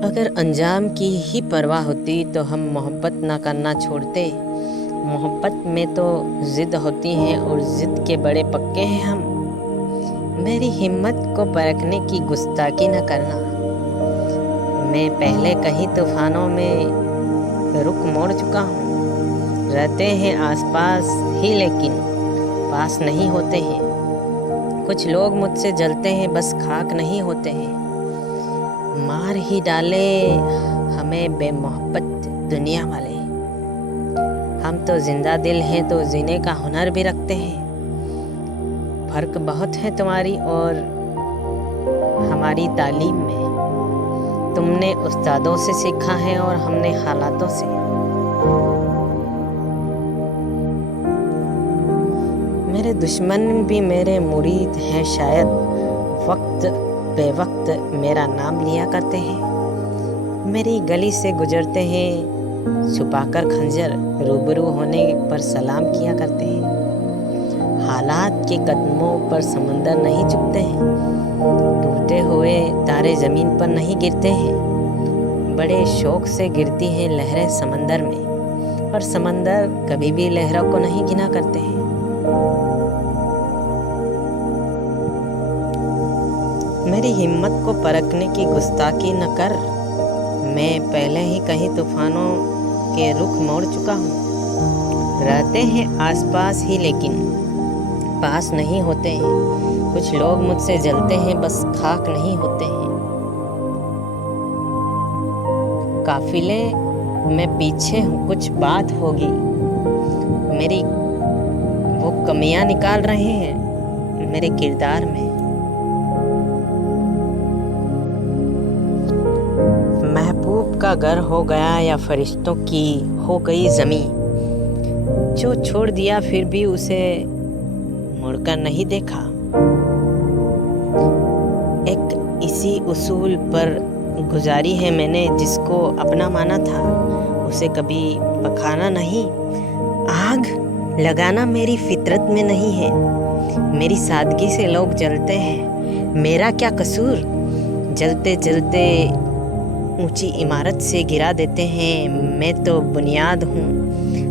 अगर अंजाम की ही परवाह होती तो हम मोहब्बत ना करना छोड़ते। मोहब्बत में तो ज़िद होती है और ज़िद के बड़े पक्के हैं हम। मेरी हिम्मत को परखने की गुस्ताखी न करना। मैं पहले कहीं तूफानों में रुख मोड़ चुका हूँ। रहते हैं आसपास ही लेकिन पास नहीं होते हैं। कुछ लोग मुझसे जलते हैं बस खाक नहीं होते हैं। मार ही डाले हमें बेमोहब्बत दुनिया वाले। हम तो जिंदा दिल हैं तो जीने का हुनर भी रखते हैं। फर्क बहुत है तुम्हारी और हमारी तालीम में। तुमने उस्तादों से सीखा है और हमने हालातों से। मेरे दुश्मन भी मेरे मुरीद हैं शायद। वक्त बेवक्त मेरा नाम लिया करते हैं। मेरी गली से गुजरते हैं छुपाकर खंजर। रूबरू होने पर सलाम किया करते हैं। हालात के कदमों पर समंदर नहीं झुकते हैं। टूटे हुए तारे ज़मीन पर नहीं गिरते हैं। बड़े शौक से गिरती हैं लहरें समंदर में, पर समंदर कभी भी लहरों को नहीं गिना करते हैं। मेरी हिम्मत को परखने की गुस्ताखी न कर। मैं पहले ही कहीं तूफानों के रुख मोड़ चुका हूँ। रहते हैं आसपास ही लेकिन पास नहीं होते हैं। कुछ लोग मुझसे जलते हैं बस खाक नहीं होते हैं। काफिले में पीछे हूँ कुछ बात होगी। मेरी वो कमियां निकाल रहे हैं मेरे किरदार में। महबूब का घर हो गया या फरिश्तों की हो गई ज़मीं। जो छोड़ दिया फिर भी उसे मुड़कर नहीं देखा। एक इसी उसूल पर गुजारी है मैंने। जिसको अपना माना था उसे कभी पखाना नहीं। आग लगाना मेरी फितरत में नहीं है। मेरी सादगी से लोग जलते हैं, मेरा क्या कसूर। जलते जलते ऊंची इमारत से गिरा देते हैं। मैं तो बुनियाद हूँ,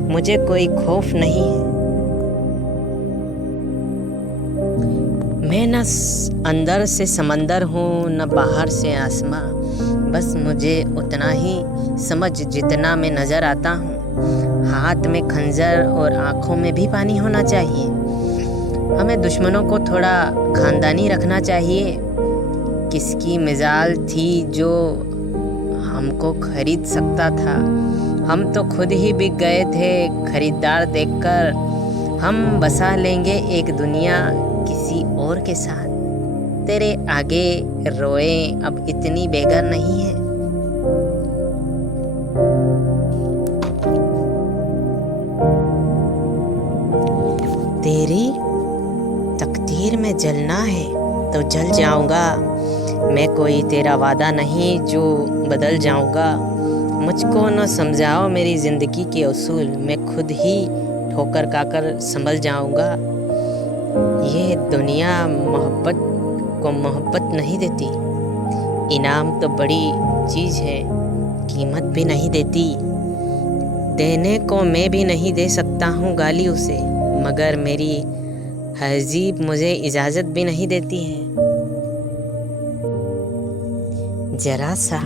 मुझे कोई खौफ नहीं है। मैं न अंदर से समंदर हूँ न बाहर से आसमां। बस मुझे उतना ही समझ जितना मैं नज़र आता हूँ। हाथ में खंजर और आँखों में भी पानी होना चाहिए। हमें दुश्मनों को थोड़ा खानदानी रखना चाहिए। किसकी मिजाल थी जो हमको खरीद सकता था। हम तो खुद ही बिक गए थे खरीदार देखकर। हम बसा लेंगे एक दुनिया किसी और के साथ। तेरे आगे रोए अब इतनी बेघर नहीं है। तेरी तकदीर में जलना है तो जल जाऊंगा। मैं कोई तेरा वादा नहीं जो बदल जाऊंगा। मुझको न समझाओ मेरी ज़िंदगी के उसूल। मैं खुद ही ठोकर खाकर संभल जाऊंगा। ये दुनिया मोहब्बत को मोहब्बत नहीं देती। इनाम तो बड़ी चीज़ है, कीमत भी नहीं देती। देने को मैं भी नहीं दे सकता हूँ गाली उसे, मगर मेरी तहज़ीब मुझे इजाज़त भी नहीं देती है। जरा सा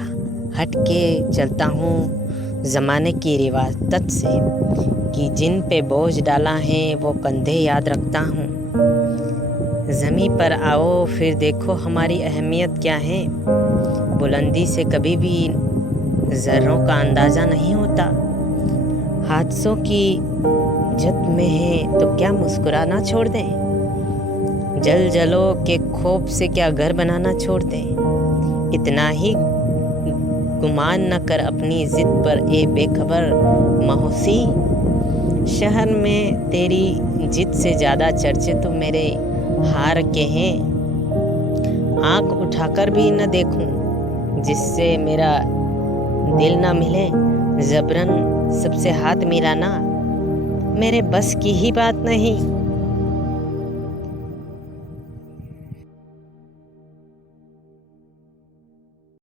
हट के चलता हूँ ज़माने की रिवायत से कि जिन पे बोझ डाला है वो कंधे याद रखता हूँ। ज़मीं पर आओ फिर देखो हमारी अहमियत क्या है। बुलंदी से कभी भी ज़र्रों का अंदाज़ा नहीं होता। हादसों की जद में है तो क्या मुस्कुराना छोड़ दें। जल जलो के खौफ से क्या घर बनाना छोड़ दें। इतना ही गुमान न कर अपनी जिद पर ए बेखबर महोसी। शहर में तेरी जिद से ज़्यादा चर्चे तो मेरे हार के हैं। आँख उठाकर भी न देखूं जिससे मेरा दिल न मिले। जबरन सबसे हाथ मिलाना मेरे बस की ही बात नहीं।